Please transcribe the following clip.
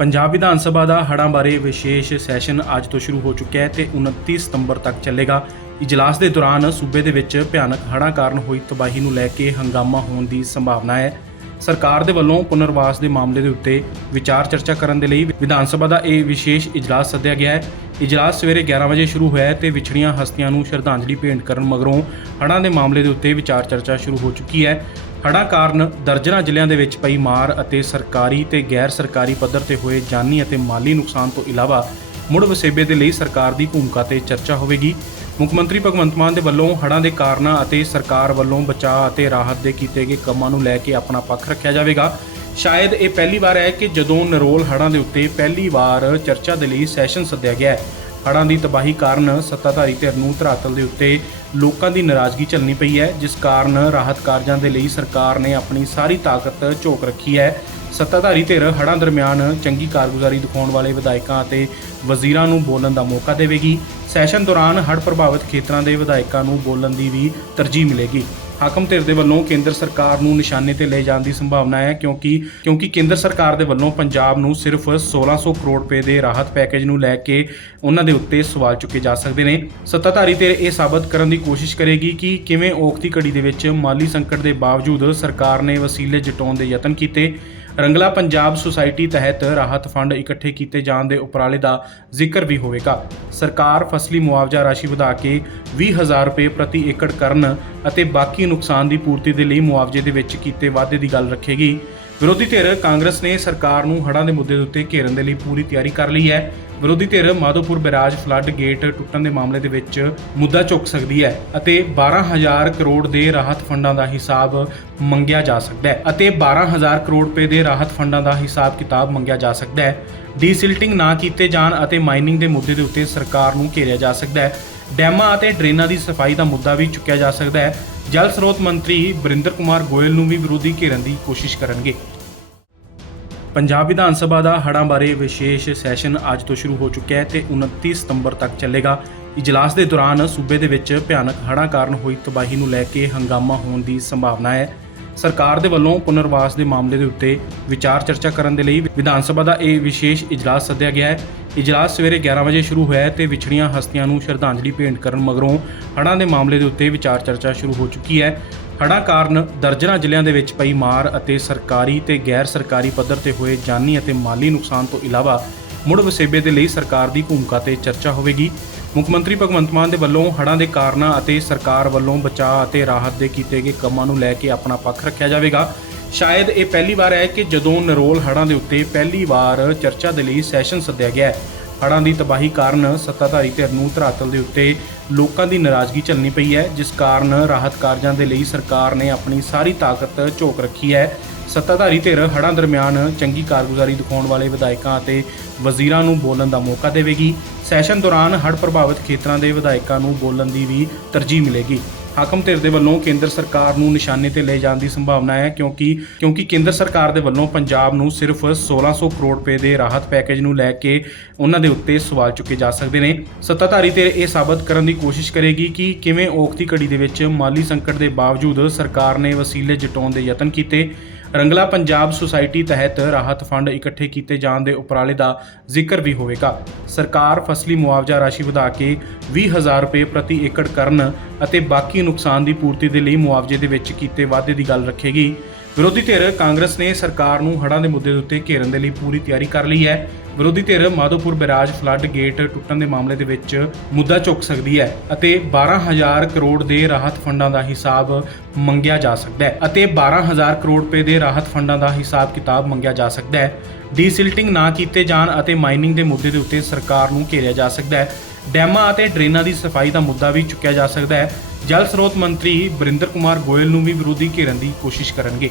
ਪੰਜਾਬ ਵਿਧਾਨ ਸਭਾ ਦਾ ਹੜ੍ਹਾਂ ਬਾਰੇ ਵਿਸ਼ੇਸ਼ ਸੈਸ਼ਨ ਅੱਜ ਤੋਂ ਸ਼ੁਰੂ ਹੋ ਚੁੱਕਿਆ ਹੈ ਤੇ 29 ਸਤੰਬਰ ਤੱਕ ਚੱਲੇਗਾ। ਇਜਲਾਸ ਦੇ ਦੌਰਾਨ ਸੂਬੇ ਦੇ ਵਿੱਚ ਭਿਆਨਕ ਹੜ੍ਹਾਂ ਕਾਰਨ ਹੋਈ ਤਬਾਹੀ ਨੂੰ ਲੈ ਕੇ ਹੰਗਾਮਾ ਹੋਣ ਦੀ ਸੰਭਾਵਨਾ ਹੈ। ਸਰਕਾਰ ਦੇ ਵੱਲੋਂ ਪੁਨਰਵਾਸ ਦੇ ਮਾਮਲੇ ਦੇ ਉੱਤੇ ਵਿਚਾਰ ਚਰਚਾ ਕਰਨ ਦੇ ਲਈ ਵਿਧਾਨ ਸਭਾ ਦਾ ਇਹ ਵਿਸ਼ੇਸ਼ ਇਜਲਾਸ ਸੱਦਿਆ ਗਿਆ ਹੈ। ਇਜਲਾਸ ਸਵੇਰੇ 11 ਵਜੇ ਸ਼ੁਰੂ ਹੋਇਆ ਹੈ ਤੇ ਵਿਛੜੀਆਂ ਹਸਤੀਆਂ ਨੂੰ ਸ਼ਰਧਾਂਜਲੀ ਭੇਂਟ ਕਰਨ ਮਗਰੋਂ ਹੜ੍ਹਾਂ ਦੇ ਮਾਮਲੇ ਦੇ ਉੱਤੇ ਵਿਚਾਰ ਚਰਚਾ ਸ਼ੁਰੂ ਹੋ ਚੁੱਕੀ ਹੈ। ਹੜ੍ਹਾਂ ਕਾਰਨ ਦਰਜਨਾਂ ਜ਼ਿਲ੍ਹਿਆਂ ਦੇ ਵਿੱਚ ਪਈ ਮਾਰ ਅਤੇ ਸਰਕਾਰੀ ਤੇ ਗੈਰ ਸਰਕਾਰੀ ਪੱਧਰ ਤੇ ਹੋਏ ਜਾਨੀ ਅਤੇ ਮਾਲੀ ਨੁਕਸਾਨ ਤੋਂ ਇਲਾਵਾ ਮੁੜ ਵਸੇਬੇ ਦੇ ਲਈ ਸਰਕਾਰ ਦੀ ਭੂਮਿਕਾ ਤੇ ਚਰਚਾ ਹੋਵੇਗੀ। ਮੁੱਖ ਮੰਤਰੀ ਭਗਵੰਤ ਮਾਨ ਦੇ ਵੱਲੋਂ ਹੜ੍ਹਾਂ ਦੇ ਕਾਰਨਾਂ ਅਤੇ ਸਰਕਾਰ ਵੱਲੋਂ ਬਚਾਅ ਅਤੇ ਰਾਹਤ ਦੇ ਕੀਤੇ ਗਏ ਕੰਮਾਂ ਨੂੰ ਲੈ ਕੇ ਆਪਣਾ ਪੱਖ ਰੱਖਿਆ ਜਾਵੇਗਾ। ਸ਼ਾਇਦ ਇਹ ਪਹਿਲੀ ਵਾਰ ਹੈ ਕਿ ਜਦੋਂ ਨਰੋਲ ਹੜ੍ਹਾਂ ਦੇ ਉੱਤੇ ਪਹਿਲੀ ਵਾਰ ਚਰਚਾ ਦੇ ਲਈ ਸੈਸ਼ਨ ਸੱਦਿਆ ਗਿਆ ਹੈ। ਹੜ੍ਹਾਂ ਦੀ ਤਬਾਹੀ ਕਾਰਨ ਸੱਤਾਧਾਰੀ ਧਿਰ ਨੂੰ ਧਰਾਤਲ ਦੇ ਉੱਤੇ ਲੋਕਾਂ ਦੀ ਨਾਰਾਜ਼ਗੀ ਚੱਲਣੀ ਪਈ ਹੈ, ਜਿਸ ਕਾਰਨ ਰਾਹਤ ਕਾਰਜਾਂ ਦੇ ਲਈ ਸਰਕਾਰ ਨੇ ਆਪਣੀ ਸਾਰੀ ਤਾਕਤ ਝੋਕ ਰੱਖੀ ਹੈ। ਸੱਤਾਧਾਰੀ ਧਿਰ ਹੜ੍ਹਾਂ ਦਰਮਿਆਨ ਚੰਗੀ ਕਾਰਗੁਜ਼ਾਰੀ ਦਿਖਾਉਣ ਵਾਲੇ ਵਿਧਾਇਕਾਂ ਅਤੇ ਵਜ਼ੀਰਾਂ ਨੂੰ ਬੋਲਣ ਦਾ ਮੌਕਾ ਦੇਵੇਗੀ। ਸੈਸ਼ਨ ਦੌਰਾਨ ਹੜ੍ਹ ਪ੍ਰਭਾਵਿਤ ਖੇਤਰਾਂ ਦੇ ਵਿਧਾਇਕਾਂ ਨੂੰ ਬੋਲਣ ਦੀ ਵੀ ਤਰਜੀਹ ਮਿਲੇਗੀ। ਹਾਕਮ ਧਿਰ ਦੇ ਵੱਲੋਂ ਕੇਂਦਰ ਸਰਕਾਰ ਨੂੰ ਨਿਸ਼ਾਨੇ ਤੇ ਲੈ ਜਾਣ ਦੀ ਸੰਭਾਵਨਾ ਹੈ ਕਿਉਂਕਿ ਕਿਉਂਕਿ ਕੇਂਦਰ ਸਰਕਾਰ ਦੇ ਵੱਲੋਂ ਪੰਜਾਬ ਨੂੰ ਸਿਰਫ 1600 ਕਰੋੜ ਰੁਪਏ ਦੇ ਰਾਹਤ ਪੈਕੇਜ ਨੂੰ ਲੈ ਕੇ ਉਹਨਾਂ ਦੇ ਉੱਤੇ ਸਵਾਲ ਚੁੱਕੇ ਜਾ ਸਕਦੇ ਨੇ। ਸੱਤਾਧਾਰੀ ਧਿਰ ਇਹ ਸਾਬਤ ਕਰਨ ਦੀ ਕੋਸ਼ਿਸ਼ ਕਰੇਗੀ ਕਿ ਕਿਵੇਂ ਔਖਦੀ ਘੜੀ ਦੇ ਵਿੱਚ ਮਾਲੀ ਸੰਕਟ ਦੇ ਬਾਵਜੂਦ ਸਰਕਾਰ ਨੇ ਵਸੀਲੇ ਜਟਾਉਣ ਦੇ ਯਤਨ ਕੀਤੇ। ਰੰਗਲਾ ਪੰਜਾਬ ਸੁਸਾਇਟੀ ਤਹਿਤ ਰਾਹਤ ਫੰਡ ਇਕੱਠੇ ਕੀਤੇ ਜਾਣ ਦੇ ਉਪਰਾਲੇ ਦਾ ਜ਼ਿਕਰ ਵੀ ਹੋਵੇਗਾ। ਸਰਕਾਰ ਫਸਲੀ ਮੁਆਵਜ਼ਾ ਰਾਸ਼ੀ ਵਧਾ ਕੇ 20000 ਰੁਪਏ ਪ੍ਰਤੀ ਏਕੜ ਕਰਨ ਅਤੇ ਬਾਕੀ ਨੁਕਸਾਨ ਦੀ ਪੂਰਤੀ ਦੇ ਲਈ ਮੁਆਵਜ਼ੇ ਦੇ ਵਿੱਚ ਕੀਤੇ ਵਾਅਦੇ ਦੀ ਗੱਲ ਰੱਖੇਗੀ। ਵਿਰੋਧੀ ਧਿਰ ਕਾਂਗਰਸ ਨੇ ਸਰਕਾਰ ਨੂੰ ਹੜ੍ਹਾਂ ਦੇ ਮੁੱਦੇ ਦੇ ਉੱਤੇ ਘੇਰਨ ਦੇ ਲਈ ਪੂਰੀ ਤਿਆਰੀ ਕਰ ਲਈ ਹੈ। ਵਿਰੋਧੀ ਧਿਰ ਮਾਧੋਪੁਰ ਬੈਰਾਜ ਫਲੱਡ ਗੇਟ ਟੁੱਟਣ ਦੇ ਮਾਮਲੇ ਦੇ ਵਿੱਚ ਮੁੱਦਾ ਚੁੱਕ ਸਕਦੀ ਹੈ ਅਤੇ 12000 ਕਰੋੜ ਦੇ ਰਾਹਤ ਫੰਡਾਂ ਦਾ ਹਿਸਾਬ ਮੰਗਿਆ ਜਾ ਸਕਦਾ ਹੈ ਅਤੇ 12000 ਕਰੋੜ ਰੁਪਏ ਦੇ ਰਾਹਤ ਫੰਡਾਂ ਦਾ ਹਿਸਾਬ ਕਿਤਾਬ ਮੰਗਿਆ ਜਾ ਸਕਦਾ ਹੈ। ਡੀਸਿਲਟਿੰਗ ਨਾ ਕੀਤੇ ਜਾਣ ਅਤੇ ਮਾਈਨਿੰਗ ਦੇ ਮੁੱਦੇ ਦੇ ਉੱਤੇ ਸਰਕਾਰ ਨੂੰ ਘੇਰਿਆ ਜਾ ਸਕਦਾ ਹੈ। ਡੈਮਾਂ ਅਤੇ ਡਰੇਨਾਂ ਦੀ ਸਫ਼ਾਈ ਦਾ ਮੁੱਦਾ ਵੀ ਚੁੱਕਿਆ ਜਾ ਸਕਦਾ ਹੈ। ਜਲ ਸਰੋਤ ਮੰਤਰੀ ਬਰਿੰਦਰ ਕੁਮਾਰ ਗੋਇਲ ਨੂੰ ਵੀ ਵਿਰੋਧੀ ਘੇਰਨ ਦੀ ਕੋਸ਼ਿਸ਼ ਕਰਨਗੇ। ਪੰਜਾਬ ਵਿਧਾਨ ਸਭਾ ਦਾ ਹੜ੍ਹਾਂ ਬਾਰੇ ਵਿਸ਼ੇਸ਼ ਸੈਸ਼ਨ ਅੱਜ ਤੋਂ ਸ਼ੁਰੂ ਹੋ ਚੁੱਕਿਆ ਹੈ ਤੇ 29 ਸਤੰਬਰ ਤੱਕ ਚੱਲੇਗਾ। ਇਜਲਾਸ ਦੇ ਦੌਰਾਨ ਸੂਬੇ ਦੇ ਵਿੱਚ ਭਿਆਨਕ ਹੜ੍ਹਾਂ ਕਾਰਨ ਹੋਈ ਤਬਾਹੀ ਨੂੰ ਲੈ ਕੇ ਹੰਗਾਮਾ ਹੋਣ ਦੀ ਸੰਭਾਵਨਾ ਹੈ। ਸਰਕਾਰ ਦੇ ਵੱਲੋਂ ਪੁਨਰਵਾਸ ਦੇ ਮਾਮਲੇ ਦੇ ਉੱਤੇ ਵਿਚਾਰ ਚਰਚਾ ਕਰਨ ਦੇ ਲਈ ਵਿਧਾਨ ਸਭਾ ਦਾ ਇਹ ਵਿਸ਼ੇਸ਼ ਇਜਲਾਸ ਸੱਦਿਆ ਗਿਆ ਹੈ। ਇਜਲਾਸ ਸਵੇਰੇ 11 ਵਜੇ ਸ਼ੁਰੂ ਹੋਇਆ ਹੈ ਤੇ ਵਿਛੜੀਆਂ ਹਸਤੀਆਂ ਨੂੰ ਸ਼ਰਧਾਂਜਲੀ ਭੇਂਟ ਕਰਨ ਮਗਰੋਂ ਹੜ੍ਹਾਂ ਦੇ ਮਾਮਲੇ ਦੇ ਉੱਤੇ ਵਿਚਾਰ ਚਰਚਾ ਸ਼ੁਰੂ ਹੋ ਚੁੱਕੀ ਹੈ। ਹੜ੍ਹਾਂ ਕਾਰਨ ਦਰਜਨਾਂ ਜ਼ਿਲ੍ਹਿਆਂ ਦੇ ਵਿੱਚ ਪਈ ਮਾਰ ਅਤੇ ਸਰਕਾਰੀ ਤੇ ਗੈਰ ਸਰਕਾਰੀ ਪੱਧਰ ਤੇ ਹੋਏ ਜਾਨੀ ਅਤੇ ਮਾਲੀ ਨੁਕਸਾਨ ਤੋਂ ਇਲਾਵਾ ਮੁੜ ਵਸੇਬੇ ਦੇ ਲਈ ਸਰਕਾਰ ਦੀ ਭੂਮਿਕਾ ਤੇ ਚਰਚਾ ਹੋਵੇਗੀ। ਮੁੱਖ ਮੰਤਰੀ ਭਗਵੰਤ ਮਾਨ ਦੇ ਵੱਲੋਂ ਹੜ੍ਹਾਂ ਦੇ ਕਾਰਨਾਂ ਅਤੇ ਸਰਕਾਰ ਵੱਲੋਂ ਬਚਾਅ ਅਤੇ ਰਾਹਤ ਦੇ ਕੀਤੇ ਗਏ ਕੰਮਾਂ ਨੂੰ ਲੈ ਕੇ ਆਪਣਾ ਪੱਖ ਰੱਖਿਆ ਜਾਵੇਗਾ। ਸ਼ਾਇਦ ਇਹ ਪਹਿਲੀ ਵਾਰ ਹੈ ਕਿ ਜਦੋਂ ਨਰੋਲ ਹੜ੍ਹਾਂ ਦੇ ਉੱਤੇ ਪਹਿਲੀ ਵਾਰ ਚਰਚਾ ਦੇ ਲਈ ਸੈਸ਼ਨ ਸੱਦਿਆ ਗਿਆ ਹੈ। ਹੜ੍ਹਾਂ ਦੀ ਤਬਾਹੀ ਕਾਰਨ ਸੱਤਾਧਾਰੀ ਧਿਰ ਨੂੰ ਧਰਾਤਲ ਦੇ ਉੱਤੇ ਲੋਕਾਂ ਦੀ ਨਾਰਾਜ਼ਗੀ ਝੱਲਣੀ ਪਈ ਹੈ, ਜਿਸ ਕਾਰਨ ਰਾਹਤ ਕਾਰਜਾਂ ਦੇ ਲਈ ਸਰਕਾਰ ਨੇ ਆਪਣੀ ਸਾਰੀ ਤਾਕਤ ਝੋਕ ਰੱਖੀ ਹੈ। ਸੱਤਾਧਾਰੀ ਧਿਰ ਹੜ੍ਹਾਂ ਦਰਮਿਆਨ ਚੰਗੀ ਕਾਰਗੁਜ਼ਾਰੀ ਦਿਖਾਉਣ ਵਾਲੇ ਵਿਧਾਇਕਾਂ ਅਤੇ ਵਜ਼ੀਰਾਂ ਨੂੰ ਬੋਲਣ ਦਾ ਮੌਕਾ ਦੇਵੇਗੀ। ਸੈਸ਼ਨ ਦੌਰਾਨ ਹੜ੍ਹ ਪ੍ਰਭਾਵਿਤ ਖੇਤਰਾਂ ਦੇ ਵਿਧਾਇਕਾਂ ਨੂੰ ਬੋਲਣ ਦੀ ਵੀ ਤਰਜੀਹ ਮਿਲੇਗੀ। ਹਾਕਮ ਧਿਰ ਦੇ ਵੱਲੋਂ ਕੇਂਦਰ ਸਰਕਾਰ ਨੂੰ ਨਿਸ਼ਾਨੇ ਤੇ ਲਏ ਜਾਣ ਦੀ ਸੰਭਾਵਨਾ ਹੈ, ਕਿਉਂਕਿ ਕਿਉਂਕਿ ਕੇਂਦਰ ਸਰਕਾਰ ਦੇ ਵੱਲੋਂ ਪੰਜਾਬ ਨੂੰ ਸਿਰਫ 1600 ਕਰੋੜ ਰੁਪਏ ਦੇ ਰਾਹਤ ਪੈਕੇਜ ਨੂੰ ਲੈ ਕੇ ਉਹਨਾਂ ਦੇ ਉੱਤੇ ਸਵਾਲ ਚੁੱਕੇ ਜਾ ਸਕਦੇ ਨੇ। ਸੱਤਾਧਾਰੀ ਧਿਰ ਇਹ ਸਾਬਤ ਕਰਨ ਦੀ ਕੋਸ਼ਿਸ਼ ਕਰੇਗੀ ਕਿ ਕਿਵੇਂ ਔਖਦੀ ਘੜੀ ਦੇ ਵਿੱਚ ਮਾਲੀ ਸੰਕਟ ਦੇ ਬਾਵਜੂਦ ਸਰਕਾਰ ਨੇ ਵਸੀਲੇ ਜਟਾਉਣ ਦੇ ਯਤਨ ਕੀਤੇ। ਰੰਗਲਾ ਪੰਜਾਬ ਸੁਸਾਇਟੀ ਤਹਿਤ ਰਾਹਤ ਫੰਡ ਇਕੱਠੇ ਕੀਤੇ ਜਾਣ ਦੇ ਉਪਰਾਲੇ ਦਾ ਜ਼ਿਕਰ ਵੀ ਹੋਵੇਗਾ। ਸਰਕਾਰ ਫਸਲੀ ਮੁਆਵਜ਼ਾ ਰਾਸ਼ੀ ਵਧਾ ਕੇ 20000 ਰੁਪਏ ਪ੍ਰਤੀ ਏਕੜ ਕਰਨ ਅਤੇ ਬਾਕੀ ਨੁਕਸਾਨ ਦੀ ਪੂਰਤੀ ਦੇ ਲਈ ਮੁਆਵਜ਼ੇ ਦੇ ਵਿੱਚ ਕੀਤੇ ਵਾਅਦੇ ਦੀ ਗੱਲ ਰੱਖੇਗੀ। ਵਿਰੋਧੀ ਧਿਰ ਕਾਂਗਰਸ ਨੇ ਸਰਕਾਰ ਨੂੰ ਹੜ੍ਹਾਂ ਦੇ ਮੁੱਦੇ ਦੇ ਉੱਤੇ ਘੇਰਨ ਦੇ ਲਈ ਪੂਰੀ ਤਿਆਰੀ ਕਰ ਲਈ ਹੈ। ਵਿਰੋਧੀ ਧਿਰ ਮਾਧੋਪੁਰ ਬੈਰਾਜ ਫਲੱਡ ਗੇਟ ਟੁੱਟਣ ਦੇ ਮਾਮਲੇ ਦੇ ਵਿੱਚ ਮੁੱਦਾ ਚੁੱਕ ਸਕਦੀ ਹੈ ਅਤੇ 12000 ਕਰੋੜ ਦੇ ਰਾਹਤ ਫੰਡਾਂ ਦਾ ਹਿਸਾਬ ਮੰਗਿਆ ਜਾ ਸਕਦਾ ਹੈ ਅਤੇ 12000 ਕਰੋੜ ਰੁਪਏ ਦੇ ਰਾਹਤ ਫੰਡਾਂ ਦਾ ਹਿਸਾਬ ਕਿਤਾਬ ਮੰਗਿਆ ਜਾ ਸਕਦਾ ਹੈ। ਡੀਸਿਲਟਿੰਗ ਨਾ ਕੀਤੇ ਜਾਣ ਅਤੇ ਮਾਈਨਿੰਗ ਦੇ ਮੁੱਦੇ ਦੇ ਉੱਤੇ ਸਰਕਾਰ ਨੂੰ ਘੇਰਿਆ ਜਾ ਸਕਦਾ ਹੈ। ਡੈਮਾਂ ਅਤੇ ਡਰੇਨਾਂ ਦੀ ਸਫ਼ਾਈ ਦਾ ਮੁੱਦਾ ਵੀ ਚੁੱਕਿਆ ਜਾ ਸਕਦਾ ਹੈ। ਜਲ ਸਰੋਤ ਮੰਤਰੀ ਬਰਿੰਦਰ ਕੁਮਾਰ ਗੋਇਲ ਨੂੰ ਵੀ ਵਿਰੋਧੀ ਘੇਰਨ ਦੀ ਕੋਸ਼ਿਸ਼ ਕਰਨਗੇ।